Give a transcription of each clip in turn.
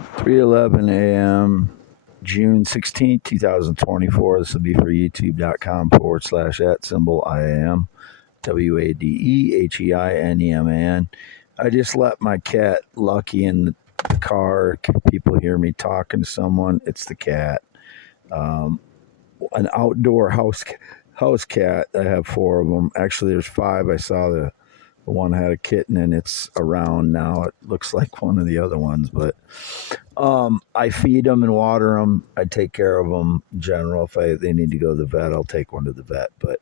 3:11 a.m. June 16th, 2024. This will be for youtube.com/@IAM WADEHEINEMAN. I just let my cat Lucky in the car. People hear me talking to someone. It's the cat. An outdoor house cat. I have 4 of them. Actually, there's 5. I saw the one had a kitten and it's around now. It looks like one of the other ones, but I feed them and water them. I take care of them in general. If they need to go to the vet, I'll take one to the vet. But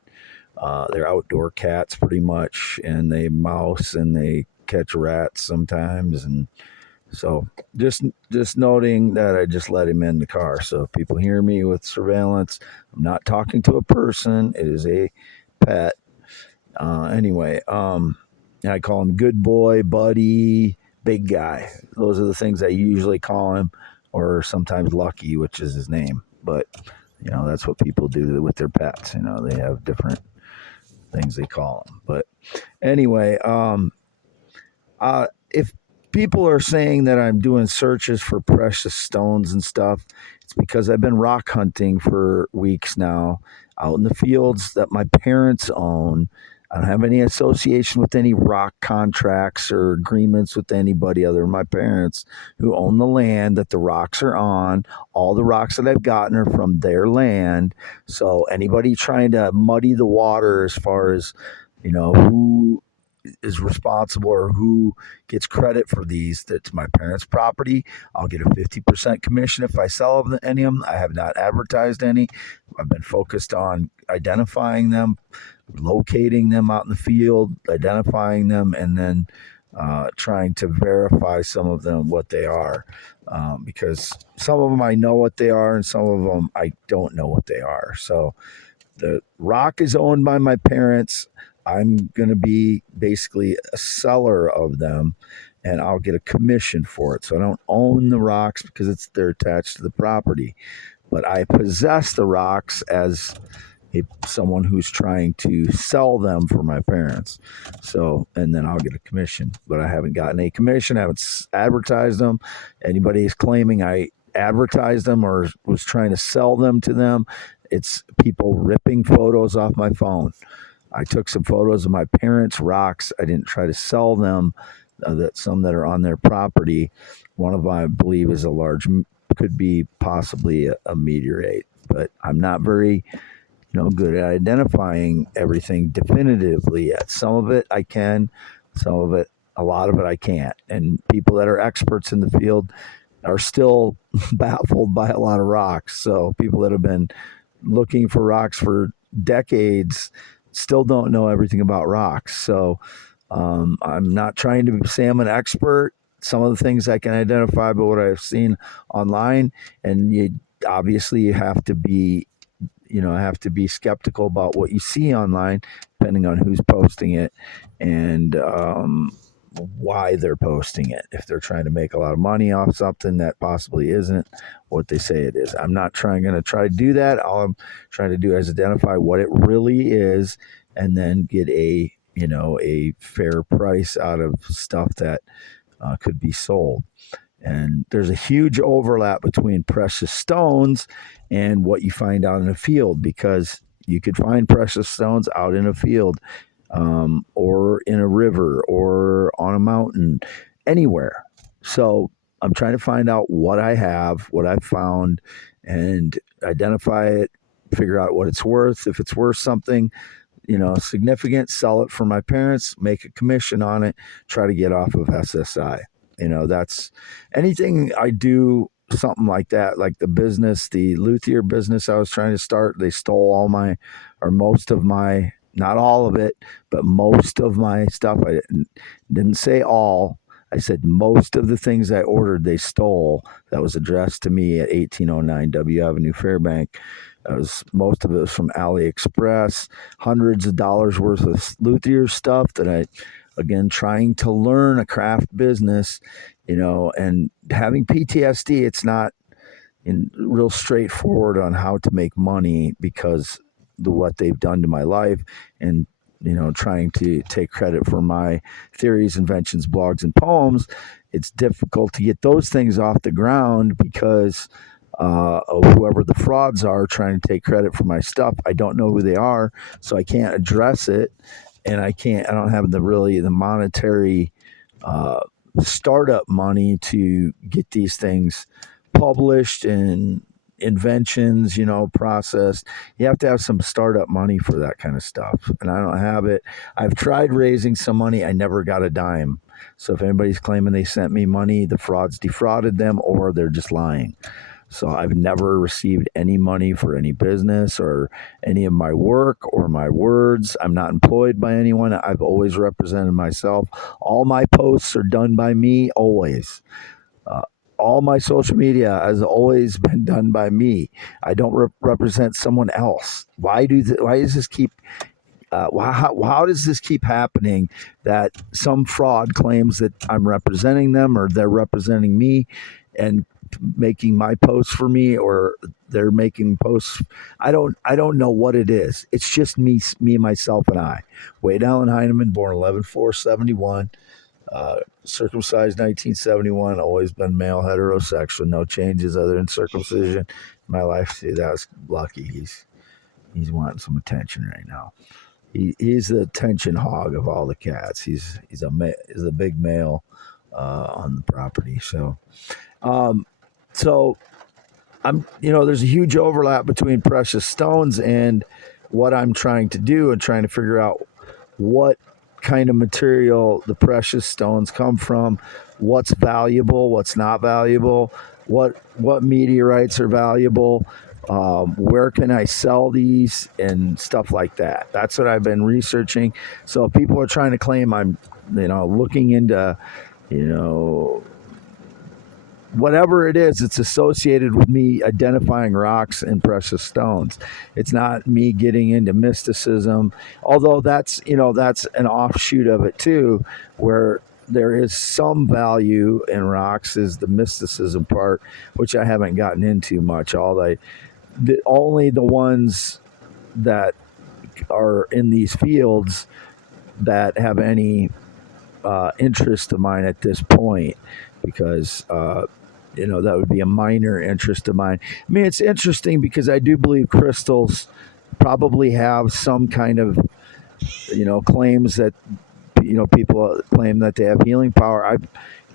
they're outdoor cats pretty much, and they mouse and they catch rats sometimes. And so just noting that I just let him in the car. So if people hear me with surveillance, I'm not talking to a person. It is a pet. Anyway, I call him good boy, buddy, big guy. Those are the things I usually call him, or sometimes Lucky, which is his name. But, that's what people do with their pets. They have different things they call them. But anyway, if people are saying that I'm doing searches for precious stones and stuff, it's because I've been rock hunting for weeks now out in the fields that my parents own. I don't have any association with any rock contracts or agreements with anybody other than my parents, who own the land that the rocks are on. All the rocks that I've gotten are from their land. So anybody trying to muddy the water as far as, who is responsible or who gets credit for these, that's my parents' property. I'll get a 50% commission if I sell any of them. I have not advertised any. I've been focused on identifying them, locating them out in the field, identifying them, and then trying to verify some of them what they are, because some of them I know what they are and some of them I don't know what they are. So the rock is owned by my parents. I'm going to be basically a seller of them, and I'll get a commission for it. So I don't own the rocks because they're attached to the property, but I possess the rocks as someone who's trying to sell them for my parents. So, and then I'll get a commission, but I haven't gotten a commission. I haven't advertised them. Anybody is claiming I advertised them or was trying to sell them to them, it's people ripping photos off my phone. I took some photos of my parents' rocks. I didn't try to sell them, some that are on their property. One of them, I believe, is could be possibly a meteorite, but I'm not very good at identifying everything definitively yet. Some of it I can, a lot of it I can't. And people that are experts in the field are still baffled by a lot of rocks. So people that have been looking for rocks for decades still don't know everything about rocks. So I'm not trying to say I'm an expert. Some of the things I can identify by what I've seen online, and you have to be skeptical about what you see online, depending on who's posting it and why they're posting it. If they're trying to make a lot of money off something that possibly isn't what they say it is. I'm not going to try to do that. All I'm trying to do is identify what it really is, and then get a fair price out of stuff that could be sold. And there's a huge overlap between precious stones and what you find out in a field, because you could find precious stones out in a field, or in a river or on a mountain, anywhere. So I'm trying to find out what I have, what I've found, and identify it, figure out what it's worth. If it's worth something, significant, sell it for my parents, make a commission on it, try to get off of SSI. That's anything I do, something like that, like the luthier business I was trying to start. They stole most of my, not all of it, but most of my stuff. I didn't say all. I said most of the things I ordered, they stole. That was addressed to me at 1809 W Avenue, Fairbank. Most of it was from AliExpress. Hundreds of dollars worth of luthier stuff that I, again, trying to learn a craft business, and having PTSD, it's not real straightforward on how to make money because what they've done to my life, and trying to take credit for my theories, inventions, blogs, and poems. it's difficult to get those things off the ground because of whoever the frauds are trying to take credit for my stuff. I don't know who they are, so I can't address it, and I don't have the monetary startup money to get these things published and inventions, processed. You have to have some startup money for that kind of stuff, and I don't have it. I've tried raising some money. I never got a dime. So if anybody's claiming they sent me money, the frauds defrauded them or they're just lying. So I've never received any money for any business or any of my work or my words. I'm not employed by anyone. I've always represented myself. All my posts are done by me, always. Uh, all my social media has always been done by me. I don't represent someone else. Why does this keep? How does this keep happening? That some fraud claims that I'm representing them or they're representing me, and making my posts for me, or they're making posts. I don't know what it is. It's just me, myself, and I. Wade Allen Heineman, born 11/4/71, circumcised 1971. Always been male, heterosexual. No changes other than circumcision in my life. See, that was lucky. He's wanting some attention right now. He's the attention hog of all the cats. He's a big male on the property. So there's a huge overlap between precious stones and what I'm trying to do, and trying to figure out what kind of material the precious stones come from, what's valuable, what's not valuable, what meteorites are valuable, where can I sell these, and stuff like that. That's what I've been researching. So if people are trying to claim I'm, looking into, whatever it is, it's associated with me identifying rocks and precious stones. It's not me getting into mysticism, although that's an offshoot of it too, where there is some value in rocks, is the mysticism part, which I haven't gotten into much. Only the ones that are in these fields that have any interest of mine at this point, because that would be a minor interest of mine. I mean, it's interesting because I do believe crystals probably have some kind of claims that people claim that they have healing power.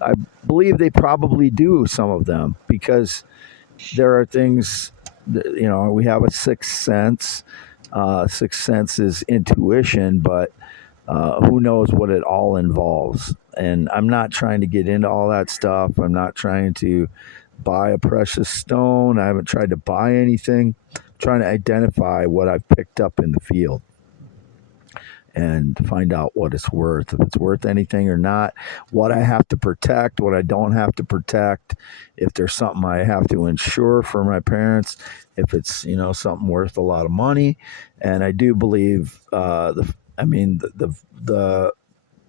I believe they probably do, some of them, because there are things that, we have a sixth sense. Sixth sense is intuition, but who knows what it all involves. And I'm not trying to get into all that stuff. I'm not trying to buy a precious stone. I haven't tried to buy anything. I'm trying to identify what I've picked up in the field and find out what it's worth, if it's worth anything or not, what I have to protect, what I don't have to protect, if there's something I have to insure for my parents, if it's something worth a lot of money. And I do believe the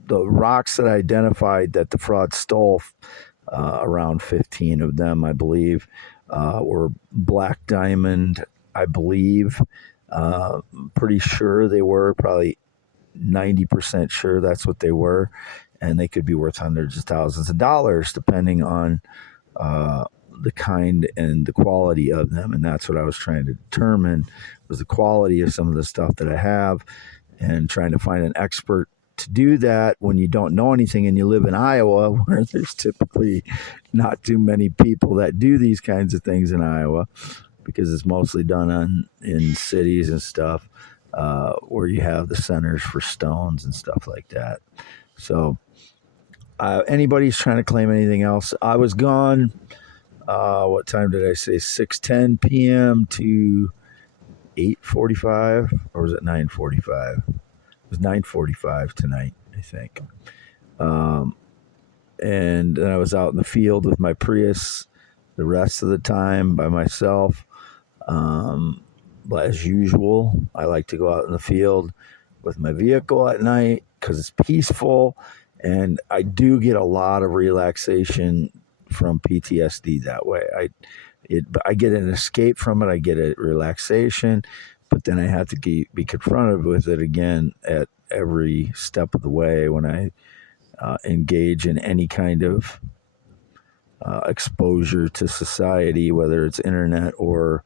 rocks that I identified that the fraud stole, around 15 of them, I believe, were black diamond, I believe. Pretty sure they were, probably 90% sure that's what they were. And they could be worth hundreds of thousands of dollars depending on the kind and the quality of them. And that's what I was trying to determine, was the quality of some of the stuff that I have, and trying to find an expert to do that when you don't know anything and you live in Iowa, where there's typically not too many people that do these kinds of things in Iowa, because it's mostly done in cities and stuff, where you have the centers for stones and stuff like that. So anybody's trying to claim anything else, I was gone. What time did I say? 6:10 p.m. to 8:45, or was it 9:45? It was 9:45 tonight, I think. And then I was out in the field with my Prius the rest of the time by myself. But as usual, I like to go out in the field with my vehicle at night because it's peaceful, and I do get a lot of relaxation from PTSD that way. I get an escape from it. I get a relaxation, but then I have to be confronted with it again at every step of the way when I engage in any kind of exposure to society, whether it's internet or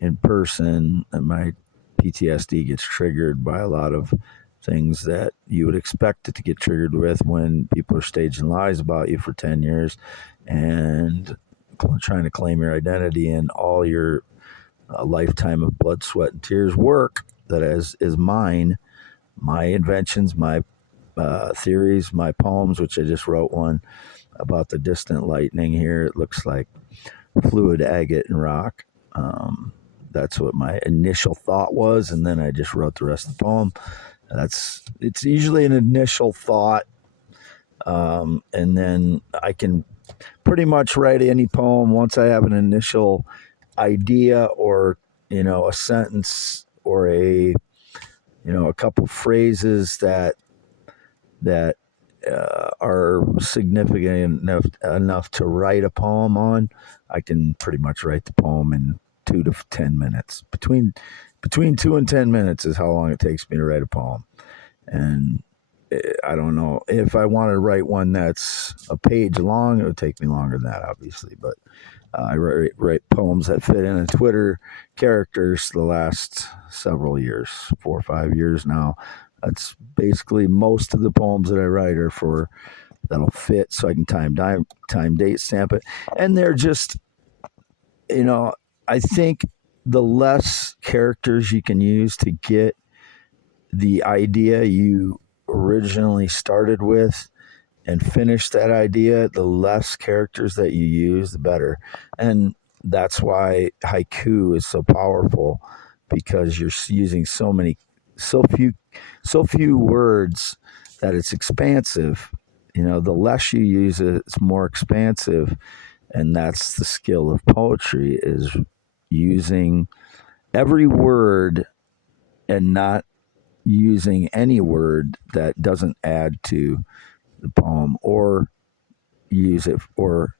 in person, and my PTSD gets triggered by a lot of things that you would expect it to get triggered with when people are staging lies about you for 10 years and trying to claim your identity and all your lifetime of blood, sweat, and tears work that is mine, my inventions, my theories, my poems, which I just wrote one about the distant lightning here. It looks like fluid agate and rock. That's what my initial thought was, and then I just wrote the rest of the poem. It's usually an initial thought, and then I can pretty much write any poem once I have an initial idea or a sentence or a couple phrases that are significant enough to write a poem on. I can pretty much write the poem in 2 to 10 minutes. Between 2 and 10 minutes is how long it takes me to write a poem. And I don't know if I want to write one that's a page long, it would take me longer than that, obviously. But I write poems that fit in Twitter characters the last several years, 4 or 5 years now. That's basically most of the poems that I write are for that'll fit, so I can time date stamp it, and they're just, I think the less characters you can use to get the idea you originally started with and finish that idea, the less characters that you use, the better. And that's why haiku is so powerful, because you're using so few words that it's expansive. The less you use it, it's more expansive. And that's the skill of poetry, is using every word and not using any word that doesn't add to the poem, or use it for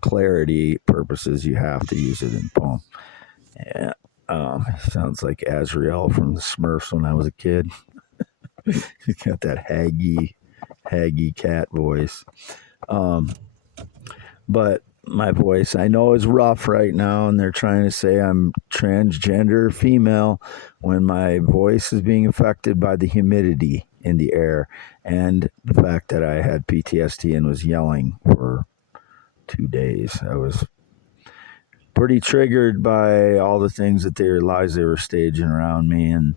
clarity purposes. You have to use it in the poem. Yeah. Sounds like Azrael from the Smurfs when I was a kid. He's got that haggy cat voice. But my voice, I know, is rough right now, and they're trying to say I'm transgender female when my voice is being affected by the humidity in the air and the fact that I had PTSD and was yelling for 2 days. I was pretty triggered by all the things that lies they were staging around me, and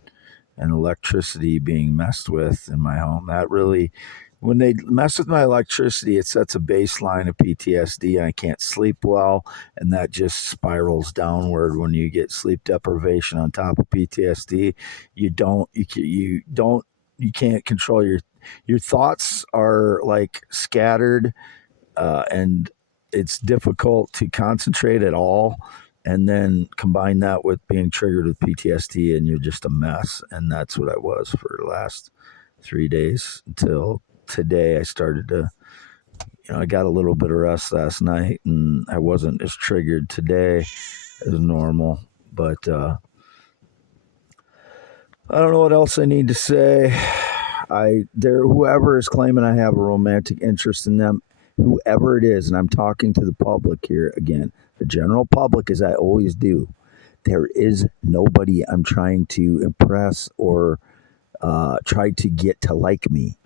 electricity being messed with in my home. That really, when they mess with my electricity, it sets a baseline of PTSD, and I can't sleep well, and that just spirals downward. When you get sleep deprivation on top of PTSD, you can't control your thoughts are like scattered, and it's difficult to concentrate at all. And then combine that with being triggered with PTSD, and you're just a mess. And that's what I was for the last 3 days until today. I started to, I got a little bit of rest last night, and I wasn't as triggered today as normal. But I don't know what else I need to say. Whoever is claiming I have a romantic interest in them, whoever it is, and I'm talking to the public here again, the general public, as I always do. There is nobody I'm trying to impress or try to get to like me.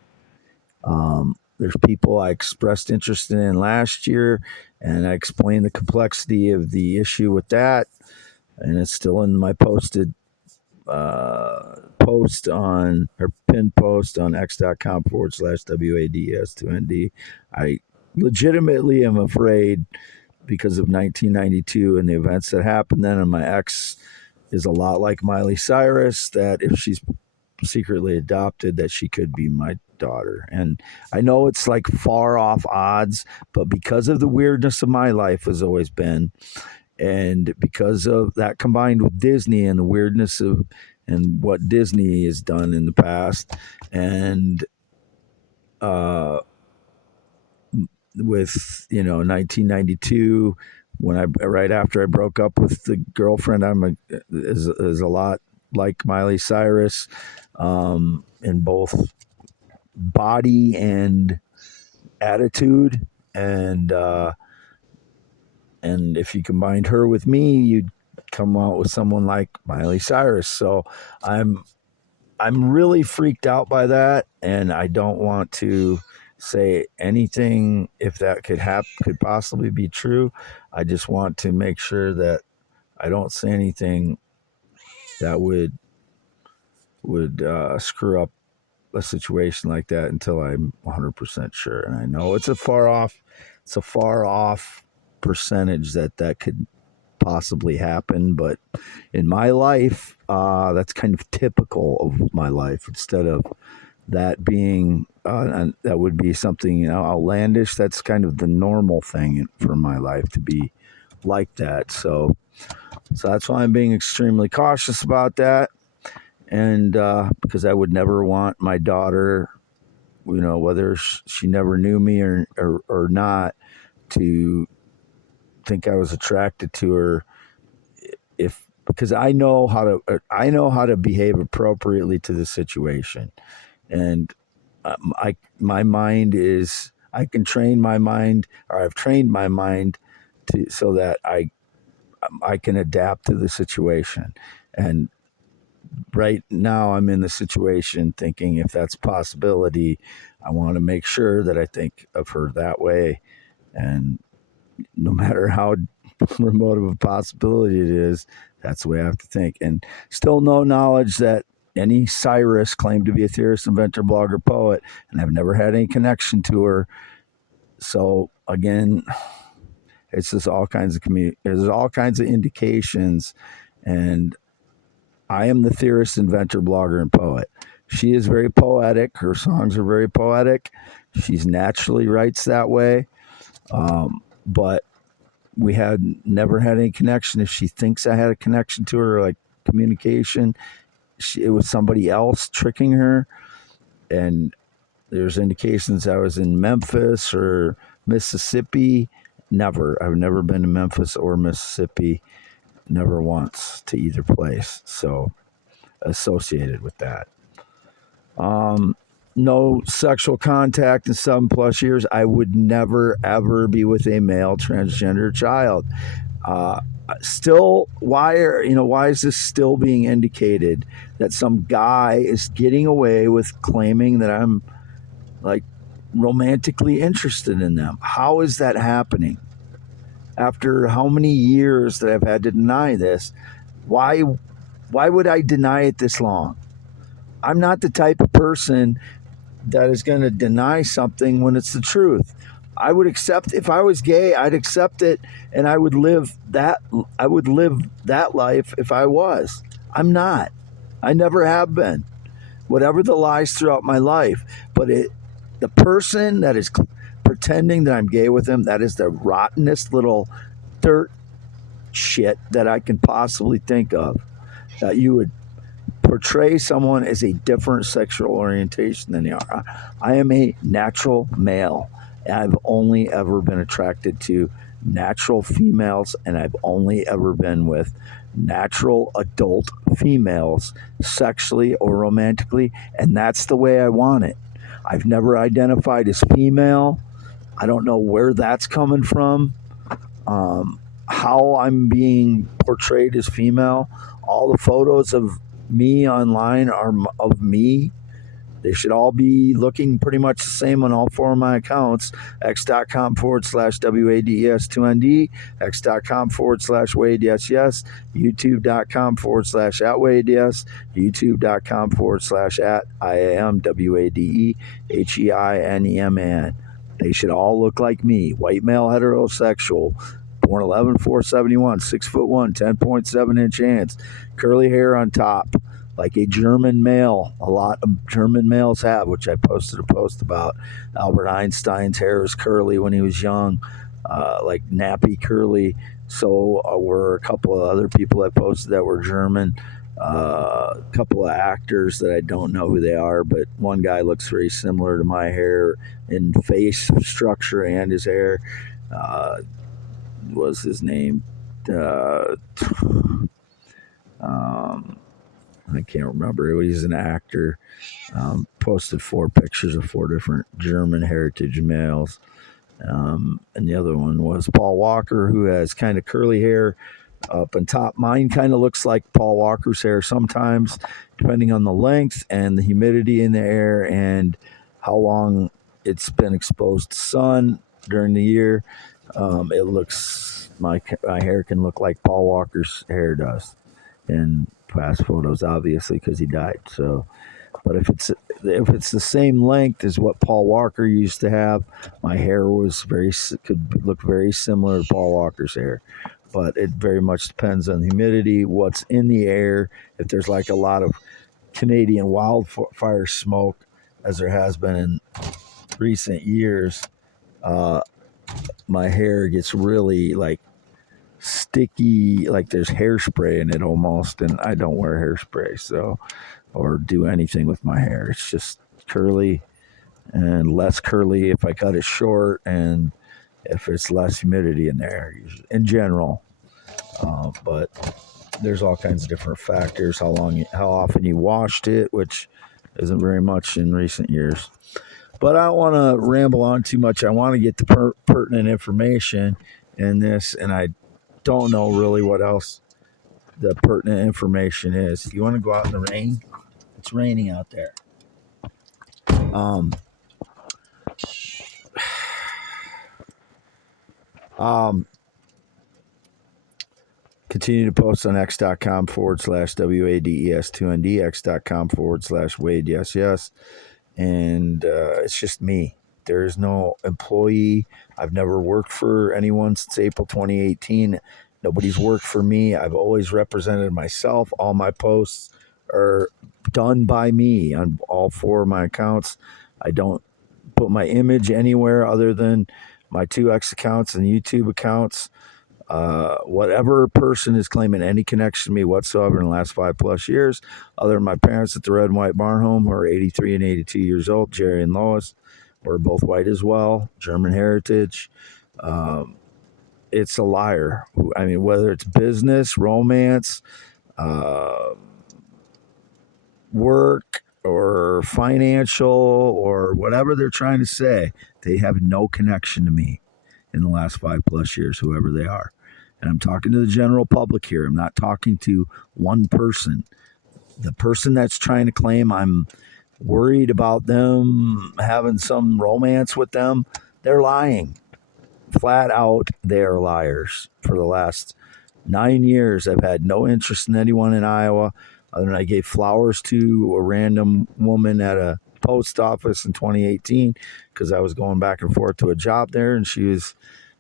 There's people I expressed interest in last year, and I explained the complexity of the issue with that, and it's still in my post on, or pinned post on x.com/WADS2ND. I legitimately am afraid, because of 1992 and the events that happened then, and my ex is a lot like Miley Cyrus, that if she's secretly adopted, that she could be my daughter. And I know it's like far off odds, but because of the weirdness of my life has always been, and because of that combined with Disney and the weirdness of and what Disney has done in the past, and with 1992, when right after I broke up with the girlfriend, is a lot like Miley Cyrus, in both body and attitude, and And if you combined her with me, you'd come out with someone like Miley Cyrus. So I'm really freaked out by that, and I don't want to say anything if that could possibly be true. I just want to make sure that I don't say anything that would screw up a situation like that until I'm 100% sure. And I know it's a far off percentage that could possibly happen, but in my life, that's kind of typical of my life. Instead of that being that would be something outlandish, that's kind of the normal thing for my life to be like that. So that's why I'm being extremely cautious about that. And because I would never want my daughter, whether she never knew me or not, to think I was attracted to her, because I know how to behave appropriately to the situation. And my mind is, I can train my mind, or I've trained my mind so that I can adapt to the situation. And right now I'm in the situation thinking, if that's a possibility, I want to make sure that I think of her that way. And no matter how remote of a possibility it is, that's the way I have to think. And still no knowledge that any Cyrus claimed to be a theorist, inventor, blogger, poet, and I've never had any connection to her. So again, it's just all kinds of there's all kinds of indications, and I am the theorist, inventor, blogger, and poet. She is very poetic. Her songs are very poetic. She's naturally writes that way. But we had never had any connection. If she thinks I had a connection to her, like communication, it was somebody else tricking her. And there's indications I was in Memphis or Mississippi. Never. I've never been to Memphis or Mississippi. Never once to either place. So associated with that. No sexual contact in 7+ years. I would never, ever be with a male transgender child. Still, why is this still being indicated that some guy is getting away with claiming that I'm like romantically interested in them? How is that happening? After how many years that I've had to deny this? Why would I deny it this long? I'm not the type of person that is going to deny something when it's the truth. I would accept, if I was gay, I'd accept it, and I would live that life if I was. I'm not. I never have been. Whatever the lies throughout my life, but the person that is pretending that I'm gay with them, that is the rottenest little dirt shit that I can possibly think of. That you would portray someone as a different sexual orientation than they are. I am a natural male. I've only ever been attracted to natural females, and I've only ever been with natural adult females, sexually or romantically, and that's the way I want it. I've never identified as female. I don't know where that's coming from. How I'm being portrayed as female. All the photos of me online are of me. They should all be looking pretty much the same on all 4 of my accounts. x.com/WADES2ND, x.com/WADES, youtube.com/@WADES, youtube.com/@IAMWADEHEINEMAN. They should all look like me. White male, heterosexual, born 11/4/71, 6'1", 10.7-inch hands, curly hair on top, like a German male. A lot of German males have, which I posted a post about. Albert Einstein's hair was curly when he was young, like nappy curly. So were a couple of other people I posted that were German. A couple of actors that I don't know who they are, but one guy looks very similar to my hair in face structure and his hair. Was his name? I can't remember. He's an actor. Posted 4 pictures of 4 different German heritage males. And the other one was Paul Walker, who has kind of curly hair up on top. Mine kind of looks like Paul Walker's hair sometimes, depending on the length and the humidity in the air and how long it's been exposed to sun during the year. It looks my hair can look like Paul Walker's hair does in past photos, obviously, because he died. So, but if it's the same length as what Paul Walker used to have, my hair could look very similar to Paul Walker's hair. But it very much depends on the humidity, what's in the air. If there's like a lot of Canadian wildfire smoke, as there has been in recent years, my hair gets really like sticky, like there's hairspray in it almost, and I don't wear hairspray, so or do anything with my hair. It's just curly and less curly if I cut it short, and if it's less humidity in there in general. But there's all kinds of different factors. How often you washed it, which isn't very much in recent years. But I don't want to ramble on too much. I want to get the pertinent information in this, and I don't know really what else the pertinent information is. You want to go out in the rain? It's raining out there. Continue to post on x.com/WADES2ND, x.com/Wade, yes. And it's just me. There is no employee. I've never worked for anyone since April 2018. Nobody's worked for me. I've always represented myself. All my posts are done by me on all 4 of my accounts. I don't put my image anywhere other than my 2 X accounts and YouTube accounts. Whatever person is claiming any connection to me whatsoever in the last 5+ years, other than my parents at the Red and White Barn Home, who are 83 and 82 years old, Jerry and Lois, were both white as well, German heritage. It's a liar. I mean, whether it's business, romance, work, or financial, or whatever they're trying to say, they have no connection to me in the last 5+ years, whoever they are. And I'm talking to the general public here. I'm not talking to one person. The person that's trying to claim I'm worried about them having some romance with them, they're lying. Flat out, they are liars. For the last 9 years, I've had no interest in anyone in Iowa, other than I gave flowers to a random woman at a post office in 2018 because I was going back and forth to a job there, and she was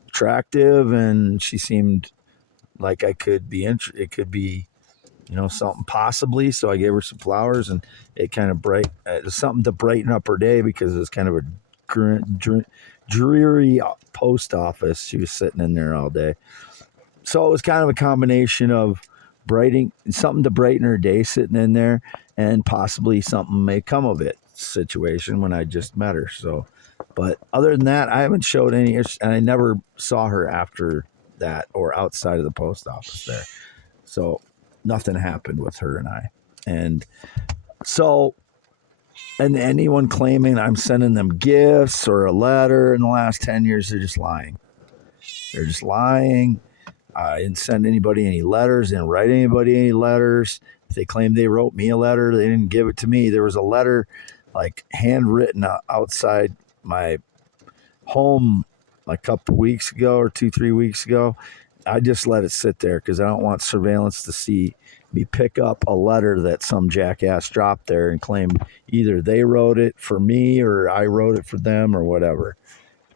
attractive, and she seemed like it could be something possibly. So I gave her some flowers, and it kind of it was something to brighten up her day because it was kind of a dreary post office. She was sitting in there all day, so it was kind of a combination of something to brighten her day sitting in there, and possibly something may come of it situation when I just met her. So, but other than that, I haven't showed any, and I never saw her after that or outside of the post office there. So nothing happened with her and I. And so, and anyone claiming I'm sending them gifts or a letter in the last 10 years, they're just lying. They're just lying. I didn't send anybody any letters, didn't write anybody any letters. If they claim they wrote me a letter, they didn't give it to me. There was a letter like handwritten outside my home like a couple weeks ago or 2-3 weeks ago. I just let it sit there because I don't want surveillance to see me pick up a letter that some jackass dropped there and claimed either they wrote it for me or I wrote it for them or whatever.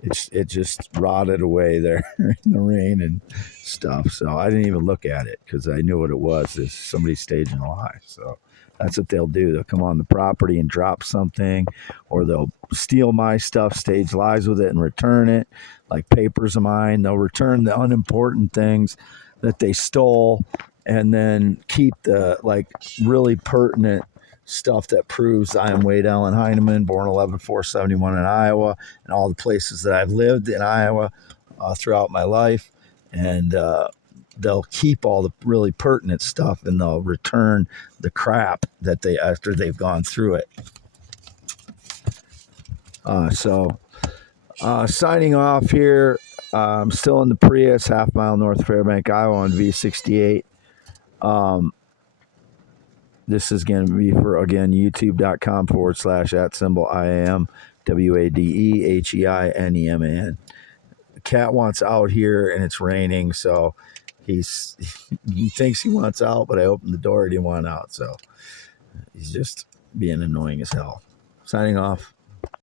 It just rotted away there in the rain and stuff. So I didn't even look at it because I knew what it was. It's somebody staging a lie. So that's what they'll do. They'll come on the property and drop something, or they'll steal my stuff, stage lies with it, and return it, like papers of mine. They'll return the unimportant things that they stole and then keep the like really pertinent stuff that proves I am Wade Allen Heineman, born 11/4/71 in Iowa, and all the places that I've lived in Iowa throughout my life. And they'll keep all the really pertinent stuff, and they'll return the crap that after they've gone through it. So Signing off here. I'm still in the Prius, half mile north of Fairbank, Iowa on V68. This is going to be for, again, youtube.com/@symbol IAM WADEHEINEMAN. The cat wants out here and it's raining, so he thinks he wants out, but I opened the door, he didn't want out, so he's just being annoying as hell. Signing off.